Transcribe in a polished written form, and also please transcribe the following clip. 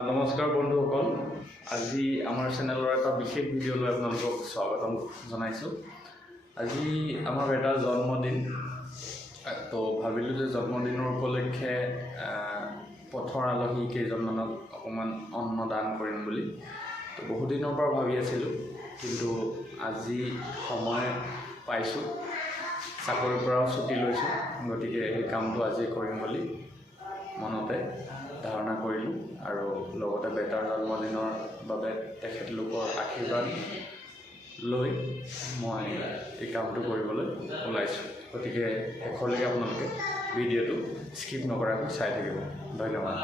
নমস্কাৰ বন্ধুসকল, আজি আমাৰ চেনেলৰ এটা বিশেষ ভিডিঅ'লৈ আপোনালোকক স্বাগতম জনাইছোঁ। আজি আমাৰ বেটাৰ জন্মদিন, তো ভাবিলোঁ যে জন্মদিনৰ উপলক্ষে পথৰ আলহী কেইজনমানক অকণমান অন্ন দান কৰিম বুলি। তো বহুদিনৰ পৰা ভাবি আছিলোঁ, কিন্তু আজি সময় পাইছোঁ, চাকৰিৰ পৰাও ছুটি লৈছোঁ, গতিকে সেই কামটো আজি কৰিম বুলি মনতে ধাৰণা কৰিলোঁ আৰু লগতে বেটাৰ জন্মদিনৰ বাবে তেখেতলোকৰ আশীৰ্বাদ লৈ মই এই কামটো কৰিবলৈ ওলাইছোঁ। গতিকে শেষলৈকে আপোনালোকে ভিডিঅ'টো স্কিপ নকৰাকৈ চাই থাকিব। ধন্যবাদ।